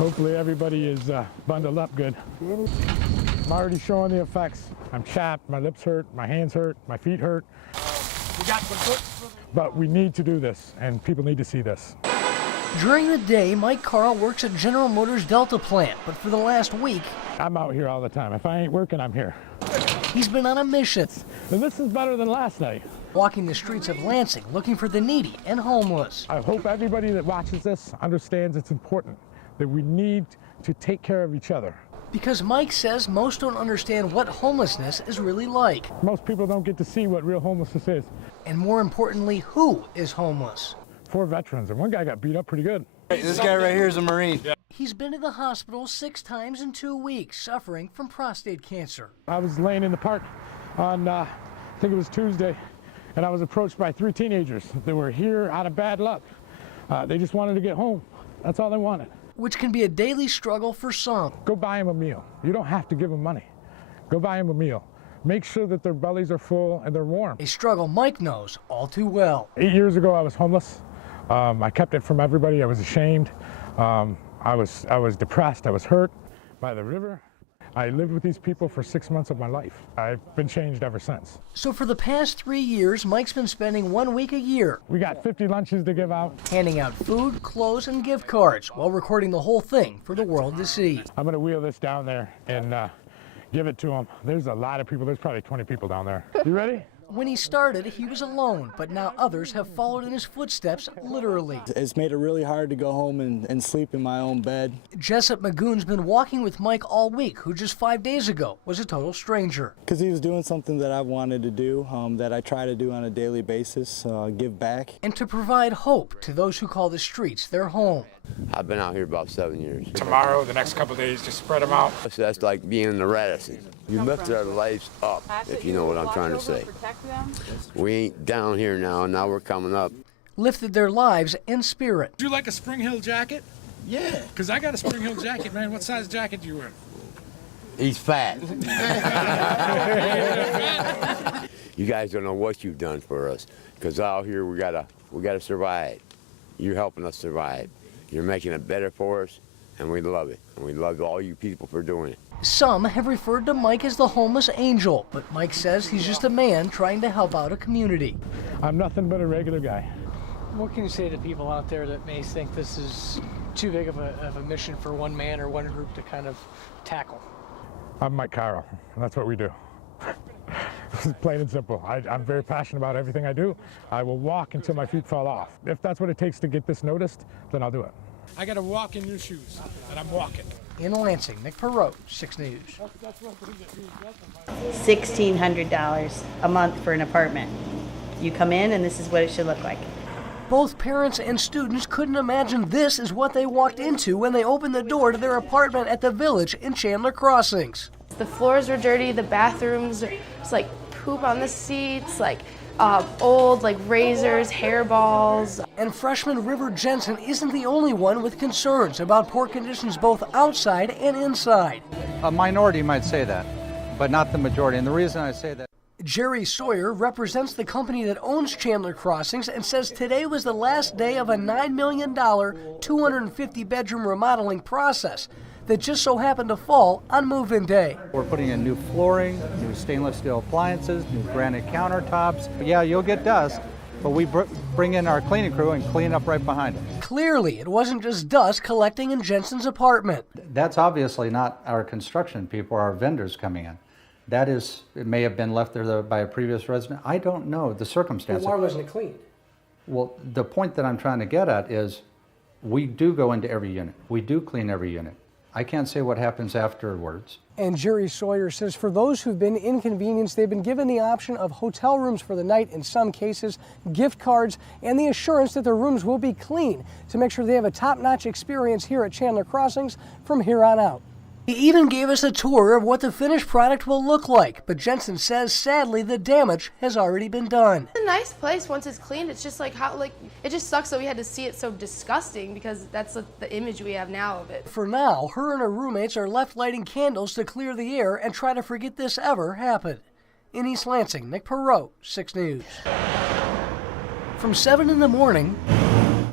Hopefully everybody is bundled up good. I'm already showing the effects. I'm chapped, my lips hurt, my hands hurt, my feet hurt. But we need to do this, and people need to see this. During the day, Mike Carl works at General Motors Delta plant, but for the last week, I'm out here all the time. If I ain't working, I'm here. He's been on a mission. And this is better than last night. Walking the streets of Lansing, looking for the needy and homeless. I hope everybody that watches this understands it's important that we need to take care of each other. Because Mike says most don't understand what homelessness is really like. Most people don't get to see what real homelessness is. And more importantly, who is homeless. 4 veterans, and one guy got beat up pretty good. This guy right here is a Marine. He's been to the hospital 6 times in 2 weeks, suffering from prostate cancer. I was laying in the park on, I think it was Tuesday, and I was approached by 3 teenagers. They were here out of bad luck. They just wanted to get home. That's all they wanted. Which can be a daily struggle for some. Go buy them a meal. You don't have to give them money. Go buy them a meal. Make sure that their bellies are full and they're warm. A struggle Mike knows all too well. 8 years ago, I was homeless. I kept it from everybody. I was ashamed. I was depressed. I was hurt by the river. I lived with these people for 6 months of my life. I've been changed ever since. So for the past 3 years, Mike's been spending 1 week a year. We got 50 lunches to give out. Handing out food, clothes, and gift cards while recording the whole thing for the world to see. I'm going to wheel this down there and give it to them. There's a lot of people. There's probably 20 people down there. You ready? When he started, he was alone, but now others have followed in his footsteps, literally. It's made it really hard to go home and sleep in my own bed. Jessup Magoon's been walking with Mike all week, who just 5 days ago was a total stranger. Because he was doing something that I wanted to do, that I try to do on a daily basis, give back. And to provide hope to those who call the streets their home. I've been out here about 7 years. Tomorrow, the next couple of days, just spread them out. So that's like being in the Radisson. You lift our lives up, if you know what I'm trying to say. We ain't down here now we're coming up. Lifted their lives and spirit. Do you like a Spring Hill jacket? Yeah. Because I got a Spring Hill jacket, man. What size jacket do you wear? He's fat. You guys don't know what you've done for us. Because out here we gotta survive. You're helping us survive. You're making it better for us, and we love it. And we love all you people for doing it. Some have referred to Mike as the homeless angel, but Mike says he's just a man trying to help out a community. I'm nothing but a regular guy. What can you say to people out there that may think this is too big of a mission for one man or one group to kind of tackle? I'm Mike Carl, and that's what we do. Plain and simple. I'm very passionate about everything I do. I will walk until my feet fall off. If that's what it takes to get this noticed, then I'll do it. I got to walk in your shoes, and I'm walking. In Lansing, Nick Perreault, 6 News. $1,600 a month for an apartment. You come in and this is what it should look like. Both parents and students couldn't imagine this is what they walked into when they opened the door to their apartment at the Village in Chandler Crossings. The floors were dirty, the bathrooms, it's like poop on the seats, like old razors, hairballs. And freshman River Jensen isn't the only one with concerns about poor conditions both outside and inside. A minority might say that, but not the majority. And the reason I say that, Jerry Sawyer represents the company that owns Chandler Crossings and says today was the last day of a $9 million, 250-bedroom remodeling process that just so happened to fall on move-in day. we're putting in new flooring, new stainless steel appliances, new granite countertops. Yeah, you'll get dust, but we bring in our cleaning crew and clean up right behind it. Clearly, it wasn't just dust collecting in Jensen's apartment. That's obviously not our construction people or our vendors coming in. That is, it may have been left there by a previous resident. I don't know the circumstances. Why wasn't it cleaned? Well, the point that I'm trying to get at is we do go into every unit. We do clean every unit. I can't say what happens afterwards. And Jerry Sawyer says for those who've been inconvenienced, they've been given the option of hotel rooms for the night in some cases, gift cards, and the assurance that their rooms will be clean to make sure they have a top-notch experience here at Chandler Crossings from here on out. He even gave us a tour of what the finished product will look like, but Jensen says sadly the damage has already been done. It's a nice place once it's cleaned. It's just it just sucks that we had to see it so disgusting because that's the image we have now of it. For now, her and her roommates are left lighting candles to clear the air and try to forget this ever happened. In East Lansing, Nick Perreault, 6 News. From 7 in the morning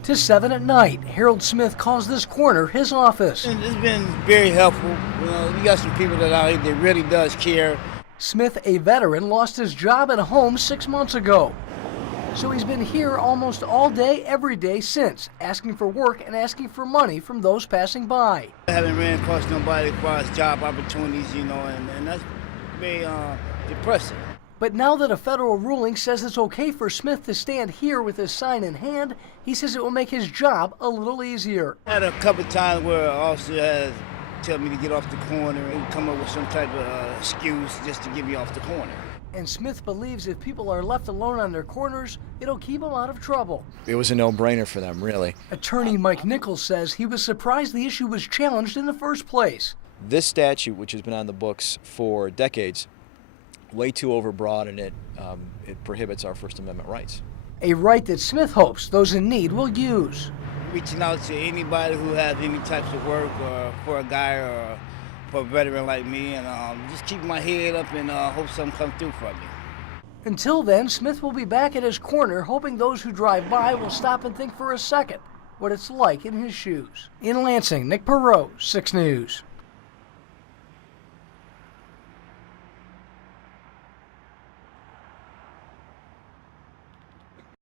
to 7 at night. Harold Smith calls this corner his office. It's been very helpful. You know, we got some people that out here that really does care. Smith, a veteran, lost his job and home 6 months ago. So he's been here almost all day, every day since, asking for work and asking for money from those passing by. I haven't ran across nobody as far as job opportunities, you know, and that's very depressing. But now that a federal ruling says it's okay for Smith to stand here with his sign in hand, he says it will make his job a little easier. I had a couple of times where an officer has told me to get off the corner and come up with some type of excuse just to get me off the corner. And Smith believes if people are left alone on their corners, it'll keep them out of trouble. It was a no-brainer for them, really. Attorney Mike Nichols says he was surprised the issue was challenged in the first place. This statute, which has been on the books for decades, way too overbroad, and it prohibits our First Amendment rights. A right that Smith hopes those in need will use. Reaching out to anybody who has any types of work, or for a guy or for a veteran like me, and just keep my head up and hope something comes through for me. Until then, Smith will be back at his corner, hoping those who drive by will stop and think for a second what it's like in his shoes. In Lansing, Nick Perreault, 6 News.